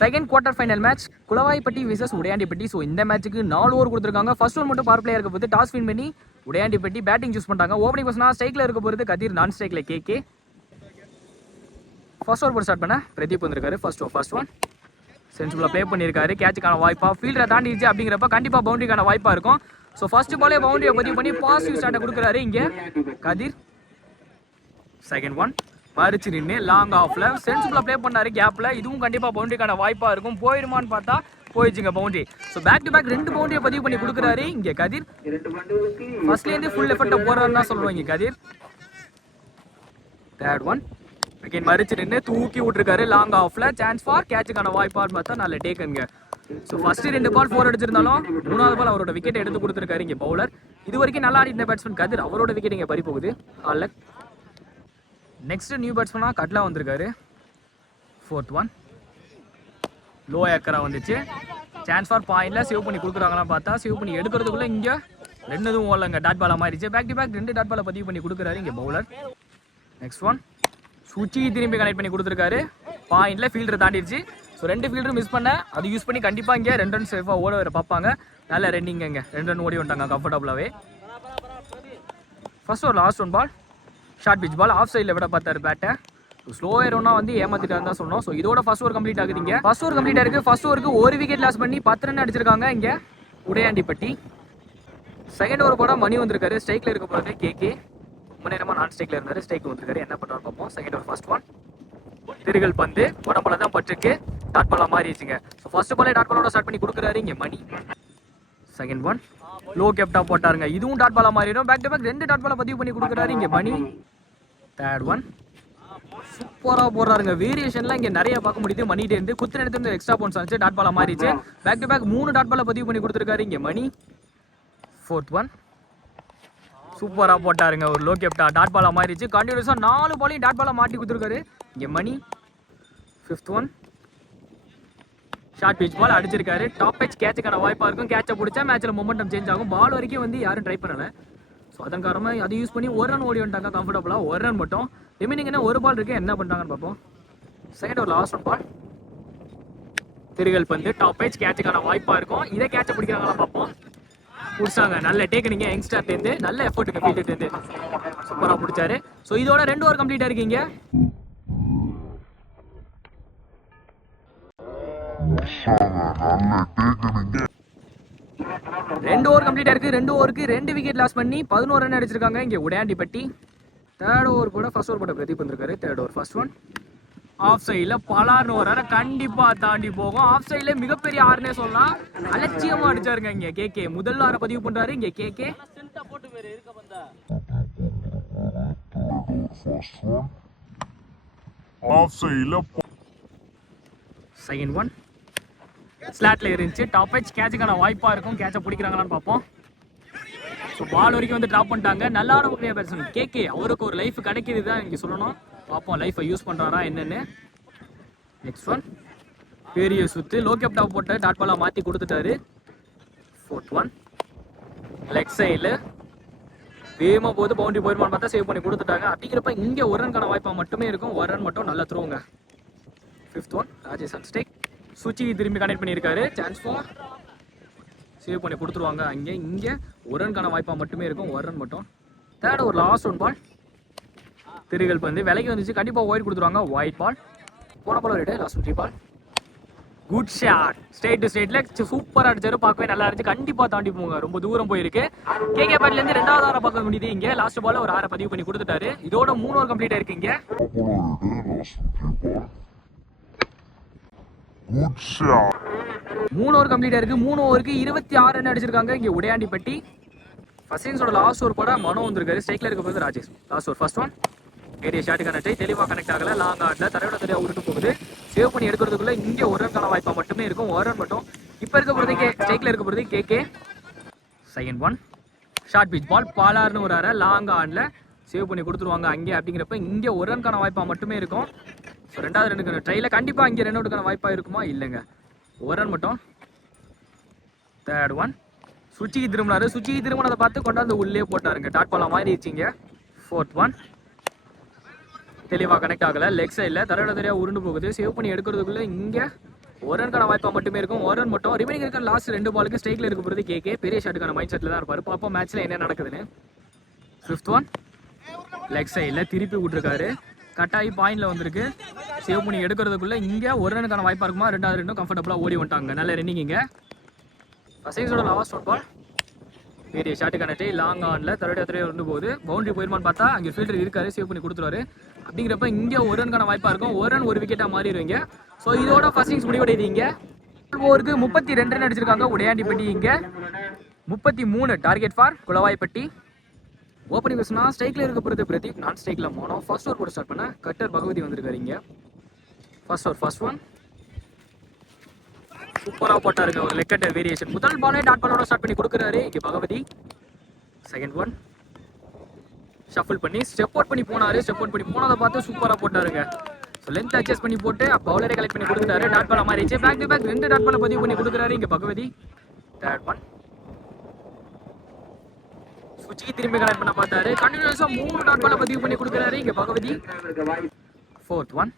Second quarter final match Kulavaipatti versus Udaiyandipatti. So இந்த மேட்ச்சுக்கு 4 over கொடுத்துருக்காங்க. ஃபர்ஸ்ட் ஓவர் மட்டும் பவர் பிளேயர் இருக்க போது டாஸ் வின் பண்ணி உடையாண்டிப்பட்டி பேட்டிங் சூஸ் பண்ணிட்டாங்க. ஓப்பனிங் பர்சனா ஸ்ட்ரைக்கில் இருக்க போகிறது கதிர், நான் ஸ்ட்ரைக்கில் கேகே. ஃபர்ஸ்ட் ஓவர் போட்டு ஸ்டார்ட் பண்ண பிரதீப் வந்திருக்காரு. ஃபர்ஸ்ட் ஒன் சென்சிபிளாக ப்ளே பண்ணியிருக்காரு. கேட்சுக்கான வாய்ப்பா ஃபீல்டரை தாண்டிடுச்சு அப்படிங்கிறப்ப கண்டிப்பாக பவுண்டரிக்கான வாய்ப்பாக இருக்கும். ஸோ ஃபர்ஸ்ட் பாலே பவுண்டரியை பதிவு பண்ணி பாசிட்டிவ் ஸ்டார்ட்டை கொடுக்குறாரு இங்கே கதிர். செகண்ட் ஒன் மறிச்சு நின்று லாங் ஆஃப்ல சென்சிபிளாக ப்ளே பண்ணாரு கேப்ல. இதுவும் கண்டிப்பாக பவுண்டரிக்கான வாய்ப்பாக இருக்கும். போயிடுமான்னு பார்த்தா போயிடுச்சுங்க boundary. So back to back 2 பவுண்டரியை பதிவு பண்ணி கொடுக்குறாரு இங்கே கதிர். ஃபர்ஸ்ட்லேருந்து ஃபுல் எஃபர்ட்டை போடுறாருன்னு தான் சொல்லுவாங்க இங்கே கதிர். தேர்ட் ஒன் அகைன் மறிச்சு நின்று தூக்கி விட்டுருக்காரு லாங் ஆஃப்ல. சான்ஸ் ஃபார் கேட்சுக்கான வாய்ப்பான்னு பார்த்தா நல்ல டேக்கனுங்க. ஸோ ஃபர்ஸ்ட் 2 பால் 4 அடிச்சிருந்தாலும் 3வது பால் அவரோட விக்கெட் எடுத்து கொடுத்துருக்காரு இங்கே பவுலர். இது வரைக்கும் நல்லா ஆடின பேட்ஸ்மேன் கதிர், அவரோட விக்கெட் இங்கே பறி போகுது. ஆல் நெக்ஸ்ட் நியூ பேட்ஸ்மேனா கட்லா வந்திருக்காரு. ஃபோர்த் ஒன் லோ ஏக்கரா வந்துச்சு. சான்ஸ் ஃபார் பாயிண்ட்ல சேவ் பண்ணி கொடுக்குறாங்களாம் பார்த்தா சேவ் பண்ணி எடுக்கிறதுக்குள்ள இங்கே 2 இதுவும் ஓடலங்க. டாட் பாலா மாறிடுச்சு. பேக் டு பேக் 2 டாட் பாலை பதிவு பண்ணி கொடுக்குறாரு இங்கே பவுலர். நெக்ஸ்ட் ஒன் சுச்சி திரும்பி கனெக்ட் பண்ணி கொடுத்துருக்காரு. பாயிண்ட்ல ஃபீல்டர் தாண்டிடுச்சு. ஸோ 2 ஃபீல்டரும் மிஸ் பண்ண அது யூஸ் பண்ணி கண்டிப்பாக இங்கே 2 ரன் சேஃபாக ஓட வர பார்ப்பாங்க. நல்ல ரன்னிங் இங்கே 2 ரன் ஓடி வந்துட்டாங்க கம்ஃபர்டபுளாகவே. ஃபர்ஸ்ட் ஒரு last one ball short pitch ball off சைடில் விட பார்த்தாரு பேட்டை. ஸ்லோ ஏரோனா வந்து ஏமாத்திட்டாரு தான் சொன்னோம். ஸோ இதோட ஃபர்ஸ்ட் ஓவர் கம்ப்ளீட் ஆகுது. இங்கே ஃபர்ஸ்ட் ஓவர் கம்ப்ளீட் ஆயிருக்கு. ஃபர்ஸ்ட் ஓவருக்கு 1 விக்கெட் லாஸ் பண்ணி 10 ரன் அடிச்சிருக்காங்க இங்கே உடையாண்டிப்பட்டி. செகண்ட் ஓவர் போட மணி வந்திருக்காரு. ஸ்ட்ரைக்கில் இருக்க போகிறது கேகே. ரொம்ப நேரமாக நான் ஸ்ட்ரைக்கில் இருந்தார். ஸ்ட்ரைக் வந்திருக்காரு. என்ன பண்ணுறாரு பார்ப்போம். செகண்ட் ஓவர் ஃபர்ஸ்ட் ஒன் திருகல் பந்து உடம்புல தான் பட்டுருக்கு. டாட் பாலா மாறிடுச்சுங்க. ஸோ ஃபர்ஸ்ட் பாலே டாட் பாலோட ஸ்டார்ட் பண்ணி கொடுக்குறாரு இங்கே மணி. செகண்ட் ஒன் லோ கேப்டா போட்டாருங்க. இதுவும் டாட் பாலா மாறிடும். பேக் டு பேக் 2 டாட் பாலா பதிவு பண்ணி கொடுக்குறாரு இங்கே மணி. தேர்ட் ஒன் சூப்பராக போடுறாருங்க. வேரியேஷன்லாம் இங்கே நிறைய பார்க்க முடியுது. மணிட்டே இருந்து குத்து எடுத்து எக்ஸ்ட்ரா பவுன்ஸ் ஆச்சு. டாட் பாலா மாறிச்சு. பேக் டு பேக் 3 டாட் பாலா பதிவு பண்ணி கொடுத்துருக்காரு இங்கே மணி. ஃபோர்த் ஒன் சூப்பராக போட்டாருங்க. ஒரு லோ கேப்டா டாட் பாலா மாறிச்சு. கண்டினியூஸாக 4 பாலையும் டாட் பாலா மாட்டி கொடுத்துருக்காரு இங்கே Mani. Fifth one short pitch ball அடிச்சிருக்காரு. டாப் பிச் கேட்சுக்கான வாய்ப்பாக இருக்கும். கேட்சை பிடிச்சா மேட்சில் மொமெண்டம் சேஞ்ச் ஆகும். பால் வரைக்கும் வந்து யாரும் ட்ரை பண்ணலை. ஸோ அதன் காரணமாக அதை யூஸ் பண்ணி 1 ரன் ஓடி வந்துட்டாங்க கம்ஃபர்டபுளாக. 1 ரன் மட்டும் ரிமைனிங் என்ன 1 பால் இருக்குது. என்ன பண்ணுறாங்கன்னு பார்ப்போம். செகண்ட் ஒரு லாஸ்ட் ஒன் பால் திருகல் பந்து டாப் பிச் கேட்சுக்கான வாய்ப்பாக இருக்கும். இதை கேட்சை பிடிக்கிறாங்களா பார்ப்போம். பிடிச்சாங்க. நல்ல டேக்கனிங்க யங்ஸ்டர்லேருந்து. நல்ல எஃபர்ட்டுக்கு ஃபீல்டுலேருந்து சூப்பராக பிடிச்சாரு. ஸோ இதோட 2 ஓவர் கம்ப்ளீட்டாக இருக்கீங்க. ரெண்டு ஓவர் கம்ப்ளீட் ஆயிருக்கு. 2 ஓவருக்கு 2 விக்கெட் லாஸ் பண்ணி 11 ரன் அடிச்சிருக்காங்க இங்கே உடையாண்டிப்பட்டி. தேர்ட் ஓவர் கூட ஃபர்ஸ்ட் ஓவர் போட பிரதீப் வந்திருக்காரு. Third over first one off சைடில் பலார்னு வர கண்டிப்பாக தாண்டி போகும். ஆஃப் சைடில் மிகப்பெரிய ஆறுனே சொல்லலாம். அலட்சியமாக அடிச்சாருங்க இங்கே கேகே. முதல் ஆரை பதிவு பண்ணுறாரு இங்கே கேகே. செகண்ட் ஒன் ஸ்லாட்ல இருந்துச்சு. டாப் பிச் கேட்சுக்கான வாய்ப்பாக இருக்கும். கேட்சை பிடிக்கிறாங்களான்னு பார்ப்போம். ஸோ பால் வரைக்கும் வந்து ட்ராப் பண்ணிட்டாங்க. நல்லா ஆடக்கூடிய பேட்ஸ்மேன் கேகே. அவருக்கு ஒரு லைஃப் கிடைக்கிது தான் இங்கே சொல்லணும். பார்ப்போம் லைஃப்பை யூஸ் பண்ணுறாரா என்னென்னு. நெக்ஸ்ட் ஒன் பெரிய சுற்று லோ கேப்டா போட்டு டாட் பாலாக மாற்றி கொடுத்துட்டாரு. ஃபோர்த் ஒன் லெக் சைடில் வேகமாக போது பவுண்டரி போயிருமான்னு பார்த்தா சேவ் பண்ணி கொடுத்துட்டாங்க. அப்படிங்கிறப்ப இங்கே 1 ரன்கான வாய்ப்பாக மட்டுமே இருக்கும். 1 ரன் மட்டும் நல்லா த்ரோங்க. ஃபிஃப்த் ஒன் ராஜேஷ் அன்ஸ்டேக் சுச்சி திரும்பி கனெக்ட் பண்ணியிருக்காரு. சான்ஸ் ஃபார் சேவ் பண்ணி கொடுத்துருவாங்க. அங்கே இங்கே 1 ரன்கான வாய்ப்பாக மட்டுமே இருக்கும். 1 ரன் மட்டும். தேர்ட் ஒரு லாஸ்ட் ஒன் பால் திருகல் பந்து விலைக்கு வந்துச்சு. கண்டிப்பாக ஒயிட் கொடுத்துருவாங்க. ஒயிட் பால் போன பால் ஒரு last 3 ball good shot. Straight to ஸ்ட்ரெயிட்ல சூப்பராக அடிச்சாரு. பார்க்கவே நல்லா இருந்துச்சு. கண்டிப்பாக தாண்டி போங்க. ரொம்ப தூரம் போயிருக்கு. கேகே பேட்லேருந்து 2வது ஆரை பார்க்க முடியுது. இங்கே லாஸ்ட் பால் ஒரு 6 பதிவு பண்ணி கொடுத்துட்டாரு. இதோட 3 ஓவர் கம்ப்ளீட் ஆயிருக்கு. இங்கே 3 ஓவர் கம்ப்ளீட் ஆயிருக்கு. 3 ஓவருக்கு 26 ரன் அடிச்சிருக்காங்க இங்கே உடையாண்டிப்பட்டி. ஃபர்ஸ்ட் இன்னிங்ஸோட லாஸ்ட் ஓவர் போட மனோ வந்திருக்காரு. ஸ்ட்ரைக்ல இருக்க போது Rajesh. Last over first one area shot connect தெளிவாக கனெக்ட் ஆகல. லாங் ஆட்ல தரையோட தரையாக உருட்டு போகுது. சேவ் பண்ணி எடுக்கிறதுக்குள்ள இங்கே 1 ரன்கான வாய்ப்பாக மட்டுமே இருக்கும். 1 ரன் மட்டும். இப்போ இருக்க போகிறது ஸ்ட்ரைக்ல இருக்க போகிறது KK. Second one short pitch ball பாலார்னு ஒரு அரை லாங் ஆன்ல சேவ் பண்ணி கொடுத்துருவாங்க அங்கே. அப்படிங்கிறப்ப இங்கே 1 ரன்கான வாய்ப்பாக மட்டுமே இருக்கும். ஸோ 2வது ரன்னுக்கான ட்ரையில் கண்டிப்பாக இங்கே 2 அவுட்டுக்கான வாய்ப்பாக இருக்குமா இல்லைங்க. 1 ரன் மட்டும். தேர்ட் ஒன் சுச்சிக்கு திரும்பினாரு. சுச்சிக்கு திரும்பினதை பார்த்து கொண்டாந்து உள்ளே போட்டாருங்க. டாட் பாலா மாறிடுச்சிங்க. ஃபோர்த் ஒன் தெளிவாக கனெக்ட் ஆகலை. லெக் சைடில் தரையோட தரையாக உருண்டு போகுது. சேவ் பண்ணி எடுக்கிறதுக்குள்ளே இங்கே ஒரு ரன்கான வாய்ப்பா மட்டுமே இருக்கும். ஒரு ரன் மட்டும். ரிமைனிங் இருக்கிற லாஸ்ட் 2 பாலுக்கு ஸ்ட்ரைக்ல இருக்க போகிறது கேகே. பெரிய ஷாட்டுக்கான மைண்ட் செட்டில் தான் இருப்பார். பாப்போம் மேட்ச்ல என்ன நடக்குதுன்னு. 5th ஒன் லெக் சைடில் திருப்பி விட்டுருக்காரு. கட்டாயி பாயிண்ட்ல வந்திருக்கு. சேவ் பண்ணி எடுக்கிறதுக்குள்ள இங்கே ஒரு ரனுக்கான வாய்ப்பா இருக்குமா? 2வது ரன்னும் கம்ஃபர்டபுளாக ஓடி வந்துட்டாங்க. நல்ல ரன்னிங் இங்கே. ஃபர்ஸ்ட் லாஸ்ட் ஒன் பால் பெரிய ஷாட்டுக்கான டே லாங் ஆன்ல தரடைய வந்து போகுது. பவுண்டரி போயிருமான்னு பார்த்தா அங்கே ஃபீல்டர் இருக்காரு, சேவ் பண்ணி கொடுத்துருவாரு. அப்படிங்கிறப்ப இங்கே ஒரு ரன்கான வாய்ப்பா இருக்கும். ஒரு ரன் ஒரு விக்கெட்டாக மாறிடுவீங்க. ஸோ இதோட ஃபர்ஸ்ட் இன்னிங்ஸ் முடிவடைவீங்க. ஓவருக்கு 32 ரன் அடிச்சிருக்காங்க உடையாண்டிப்பட்டி. இங்கே 33 டார்கெட் ஃபார் குளவாய்ப்பட்டி. ஓப்பனிங் பேசுனா ஸ்ட்ரைக்ல இருக்க போகிறது பிரதீப், நான் ஸ்ட்ரைக்ல போனோம். ஃபர்ஸ்ட் ஓவர் போட்டு ஸ்டார்ட் பண்ண கட்டர் பகவதி வந்திருக்காரு. இங்கே ஃபர்ஸ்ட் ஒன் சூப்பராக போட்டாருங்க. ஒரு லெக் கட்டர் வேரியேஷன். முதல் பாலே டாட் பாலோட ஸ்டார்ட் பண்ணி கொடுக்குறாரு இங்கே பகவதி. செகண்ட் ஒன் ஷஃபிள் பண்ணி ஸ்டெப் அவுட் பண்ணி போனாரு. ஸ்டெப் அவுட் பண்ணி போனதை பார்த்து சூப்பராக போட்டாருங்க. ஸோ லென்த் அட்ஜஸ்ட் பண்ணி போட்டு பவுலரே கலெக்ட் பண்ணி கொடுத்துட்டாரு. டாட் பால மாறிடுச்சு. பேக் டு பேக் 2 டாட் பால பதிவு பண்ணி கொடுக்குறாரு இங்கே பகவதி. தேர்ட் ஒன் சுச்சி திரும்பி கலெக்ட் பண்ண பார்த்தாரு. கண்டினியூஸாக 3 டாட் பால பதிவு பண்ணி கொடுக்குறாரு இங்கே Bhagavathi. Fourth one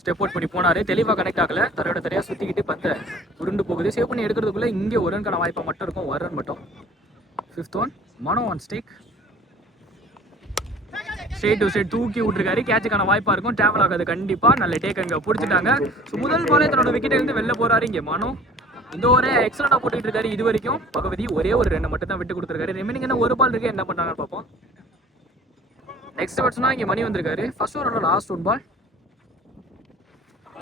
step out பண்ணி போனாரு. தெளிவாக கனெக்ட் ஆகல. தரையா சுத்திக்கிட்டு பந்த உருண்டு போகுது. சேவ் பண்ணி எடுக்கிறதுக்குள்ள இங்கே ஒரு ரன்கான வாய்ப்பா மட்டும் இருக்கும். ஒரு ரன் மட்டும். 5th ஒன் மனோ ஒன் ஸ்டேக் ஸ்ட்ரெயிட் டு ஸ்ட்ரெயிட் தூக்கி விட்டுருக்காரு. கேட்சுக்கான வாய்ப்பா இருக்கும். டிராவல் ஆகாது கண்டிப்பா. நல்ல டேக் அங்க பிடிச்சிட்டாங்க. ஸோ முதல் பாலே தன்னோட விக்கெட் இருந்து வெளில போறாரு இங்கே மனோ. இந்த ஒரே எக்ஸலண்டா போட்டுட்டு இருக்காரு. இது வரைக்கும் பகவதி ஒரே ஒரு ரன் மட்டும் தான் விட்டு கொடுத்துருக்காரு. ரிமைனிங் என்ன ஒரு பால் இருக்கு, என்ன பண்றாங்கன்னு பார்ப்போம். நெக்ஸ்ட் பேட்ஸ்னா இங்கே மணி வந்திருக்காரு. ஃபர்ஸ்ட் ஓவரோட last one ball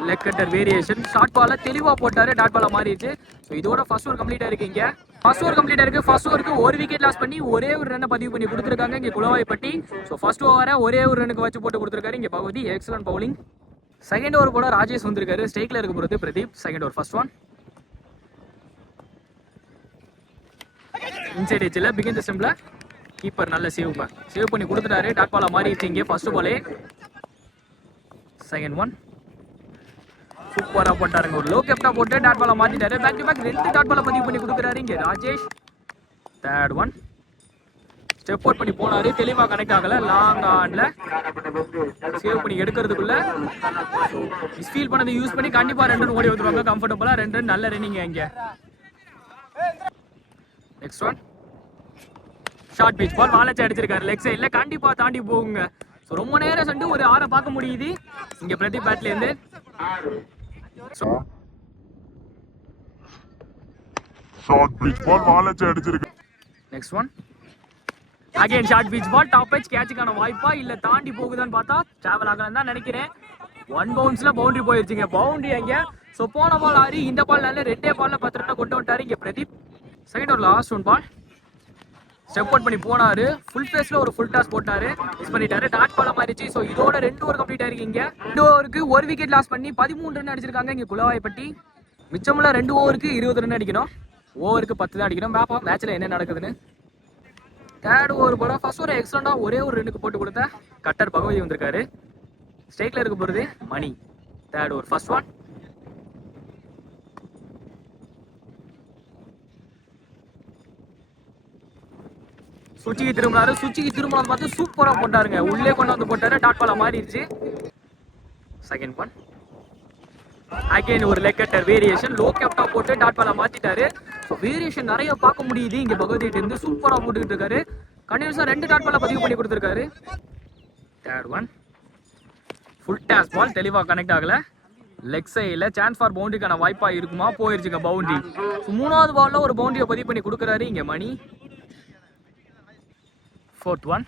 leg cutter variation. Short பால தெளிவா போட்டாரு. டாட் பால மாறிடுச்சு. ஸோ இதோட ஃபர்ஸ்ட் ஓவர் கம்ப்ளீட்டா இருக்கு. இங்க ஃபர்ஸ்ட் ஓவர் கம்ப்ளீட்டா இருக்கு. ஃபர்ஸ்ட் ஓவருக்கு ஒரு விக்கெட் லாஸ் பண்ணி ஒரே ஒரு ரன் பதிவு பண்ணி கொடுத்துருக்காங்க இங்க குளவாய்ப்பட்டி. ஸோ ஃபர்ஸ்ட் ஓவரை ஒரே ஒரு ரனுக்கு வச்சு போட்டு கொடுத்துருக்காரு இங்க Bhagavathi. Excellent bowling. Second over கூட ராஜேஷ் வந்திருக்காரு. ஸ்ட்ரைக்ல இருக்க போறது Pradeep. Second over first one inside எட்ஜ்ல பிகின் தி ஸ்டெம்ப்ல கீப்பர் நல்ல சேவ் பண்ணி கொடுத்துட்டாரு. டாட் பால மாறிடுச்சு இங்கே ஃபர்ஸ்ட் பாலே. செகண்ட் ஒன் சூப்பரா போட்டாருங்க. ஒரு லோ கேப்டா போட்டு டாட் பால மாத்திட்டாரு. பேக் டு பேக் 2 டாட் பால பதிவு பண்ணி கொடுக்குறாரு இங்க Rajesh. Third one step out பண்ணி போனாரு. தெளிவா கனெக்ட் ஆகல. லாங் ஆன்ல சேவ் பண்ணி எடுக்கிறதுக்குள்ள ஃபீல் பண்ணதை யூஸ் பண்ணி கண்டிப்பா 2 ரன் ஓடி வந்துருவாங்க கம்ஃபர்டபுளா. 2 ரன் நல்ல ரன்னிங் இங்க. Next one short pitch ball வாலச்சா அடிச்சிருக்காரு. லெக் சைட்ல கண்டிப்பா தாண்டி போகுங்க. ஸோ ரொம்ப நேரம் சென்று ஒரு 6 பார்க்க முடியுது இங்க பிரதீப் பேட்ல இருந்து. ஷார்ட் பீச் பால் வாலச்சா அடிச்சிருக்கு. Next one again short pitch ball top edge. கேட்சுக்கான வாய்ப்பா இல்ல தாண்டி போகுதான்னு பார்த்தா டிராவல் ஆகலன்னு தான் நினைக்கிறேன். 1 பவுன்ஸ்ல பவுண்டரி போயிருச்சுங்க. பவுண்டரி அங்க. ஸோ போன பால் ஆறி இந்த பால் நல்ல 2 பால்ல 10 ரன் கொண்டு வந்துட்டாரு இங்க பிரதீப். செகண்ட் ஒரு last one ball step out பண்ணி போனாரு. ஃபுல் ஃபேஸ்ல ஒரு ஃபுல் டாஸ் போட்டாரு. மிஸ் பண்ணிட்டாரு. டாட் பால மாறிச்சு. ஸோ இதோட 2 ஓவர் கம்ப்ளீட் ஆயிருக்கீங்க. 2 ஓவருக்கு ஒரு விக்கெட் லாஸ் பண்ணி 13 ரன் அடிச்சிருக்காங்க இங்க குளவாய்ப்பட்டி. மிச்சமுள்ள 2 ஓவருக்கு 20 ரன் அடிக்கணும். ஓவருக்கு 10 தான் அடிக்கணும். பாப்போம் மேட்ச்ல என்ன நடக்குதுன்னு. தேர்ட் ஓவர் போட ஃபர்ஸ்ட் ஓவர் எக்ஸலண்டா ஒரே ஒரு ரன்னுக்கு போட்டு கொடுத்த கட்டர் பகவதி வந்திருக்காரு. ஸ்ட்ரைக்ல இருக்க போறது Mani. Third over first one சுச்சிக்கு திரும்பினாரு. சுச்சிக்கு திரும்பினது பார்த்து சூப்பரா போட்டாருங்க. உள்ளே கொண்டு வந்து போட்டாரு. டாட் பால மாறிடுச்சு. செகண்ட் ஒன் அகைன் ஒரு லெக் கட்டர் வேரியேஷன். லோ கேப்டா போட்டு டாட் பால மாத்திட்டாரு. வேரியேஷன் நிறைய பார்க்க முடியுது இங்க பகவதிட்ட இருந்து. சூப்பரா போட்டுக்கிட்டு இருக்காரு. கண்டினியூஸா 2 டாட் பால பதிவு பண்ணி கொடுத்துருக்காரு. Third one full toss ball தெளிவா கனெக்ட் ஆகல. லெக் சைட்ல சான்ஸ் ஃபார் பவுண்டரிக்கான வாய்ப்பா இருக்குமா? போயிருச்சுங்க பவுண்டரி. 3வது பால்ல ஒரு பவுண்டரியை பதிவு பண்ணி கொடுக்குறாரு இங்க மணி. ஃபோர்த் ஒன்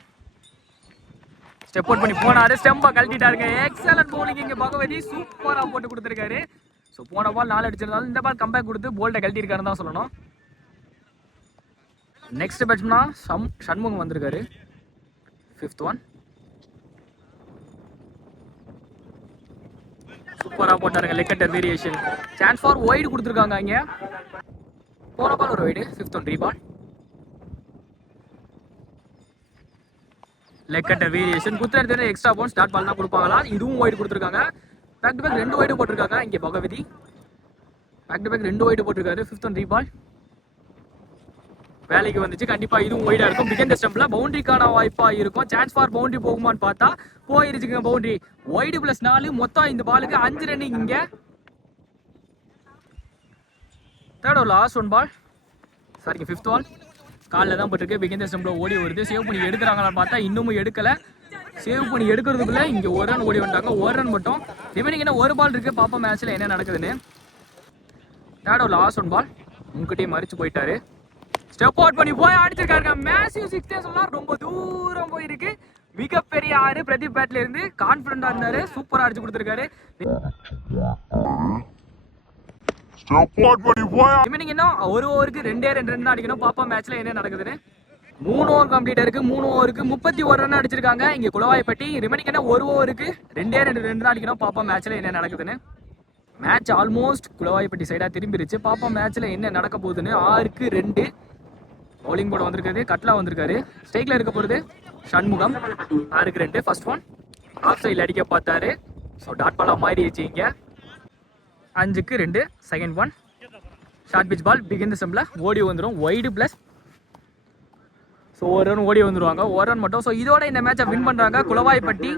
ஸ்டெப் அவுட் பண்ணி போனாரு. ஸ்டெம்பா கழட்டிட்டாருங்க. எக்ஸலன்ட் பவுலிங் இங்க பகவதி. சூப்பரா போட்டு கொடுத்துருக்காரு. ஸோ போன பால் 4 அடிச்சிருந்தாலும் இந்த பால் கம்பேக் கொடுத்து போல்ட்டை கழட்டிருக்காருன்னு தான் சொல்லணும். நெக்ஸ்ட் பேட்ஸ்மனா சண்முகம் வந்திருக்காரு. 5th ஒன் சூப்பரா போட்டாருங்க. Leg cutter variation. Chance for wide கொடுத்துருக்காங்க இங்க. போன பால் ஒரு wide. 5th one reball. Leg cutter variation. குத்துறது எக்ஸ்ட்ரா பவுன்ஸ் டாட் பால் தான் கொடுப்பாங்களா? இதுவும் வைடு கொடுத்துருக்காங்க. பேக் டு பேக் 2 வைடு போட்டிருக்காங்க இங்க Bhagavathi. Back to back 2 wide போட்டிருக்காரு. 5th ஒன் ரீபால் வேலைக்கு வந்துச்சு. கண்டிப்பா இதுவும் வைடா இருக்கும். பிகன் ஸ்டெம்ப்ல பவுண்டரிக்கான வாய்ப்பா இருக்கும். சான்ஸ் ஃபார் பவுண்டரி போகுமான்னு பார்த்தா போயிருச்சுங்க பவுண்டரி. வைடு +4 மொத்தம் இந்த பாலுக்கு 5 ரன்னிங் இங்க. தேர்ட் ஒரு லாஸ்ட் ஒன் பால், சாரிங்க 5th பால். காலில் தான் பட்டிருக்கு. பிகின் த ஸ்டம்பில் ஓடி வருது. சேவ் பண்ணி எடுக்கிறாங்களான்னு பார்த்தா இன்னமும் எடுக்கலை. சேவ் பண்ணி எடுக்கிறதுக்குள்ளே இங்கே ஒரு ரன் ஓடி வந்துட்டாங்க. ஒரு ரன் மட்டும். ரிமைனிங் என்ன ஒரு பால் இருக்குது. பாப்பா மேட்ச்சில் என்ன நடக்குதுன்னு. தேர்ட் ஒரு லாஸ்ட் ஒன் பால். முன்கிட்டே மறிச்சு போயிட்டாரு. ஸ்டெப் அவுட் பண்ணி போய் அடிச்சிருக்காருங்க. மேசிவ் 6 சொல்லலாம். ரொம்ப தூரம் போயிருக்கு. மிகப்பெரிய ஆறு. பிரதீப் பேட்ல இருந்து கான்ஃபிடண்டா இருந்தாரு. சூப்பரா அடிச்சு கொடுத்துருக்காரு. ரிமைனிங் இன்னும் ஒரு ஓவருக்கு 2 ரன் தான் அடிக்கணும். பாப்பா மேட்ச்ல என்ன நடக்குதுன்னு. 3 ஓவர் கம்ப்ளீட் இருக்கு. 3 ஓவருக்கு 31 ரன் அடிச்சிருக்காங்க இங்க குளவாய்ப்பட்டி. ரிமைனிங் என்ன ஒரு ஓவருக்கு 2 ரன் தான் அடிக்கணும். பாப்பா மேட்ச்ல என்ன நடக்குதுன்னு. மேட்ச் ஆல்மோஸ்ட் குளவாய்ப்பட்டி சைடா திரும்பிருச்சு. பாப்பா மேட்ச்ல என்ன நடக்க போகுதுன்னு. 6க்கு 2 பவுலிங் போர்டு வந்திருக்காரு. கட்லா வந்திருக்காரு. ஸ்ட்ரைக்ல இருக்க போறது சண்முகம். 6க்கு 2 ஃபர்ஸ்ட் ஒன். ஆஃப் சைடில் அடிக்க பார்த்தாரு. ஸோ டாட் பாலா மாறிடுச்சு இங்க. 5க்கு 2 second one. Short pitch ball. Begin the ஸ்டம்பில் ஓடி வந்துடும். Wide plus. ஸோ ஒரு ரன் ஓடி வந்துடுவாங்க. ஒரு ரன் மட்டும். ஸோ இதோட இந்த மேட்சை வின் பண்றாங்க குளவாய்ப்பட்டி.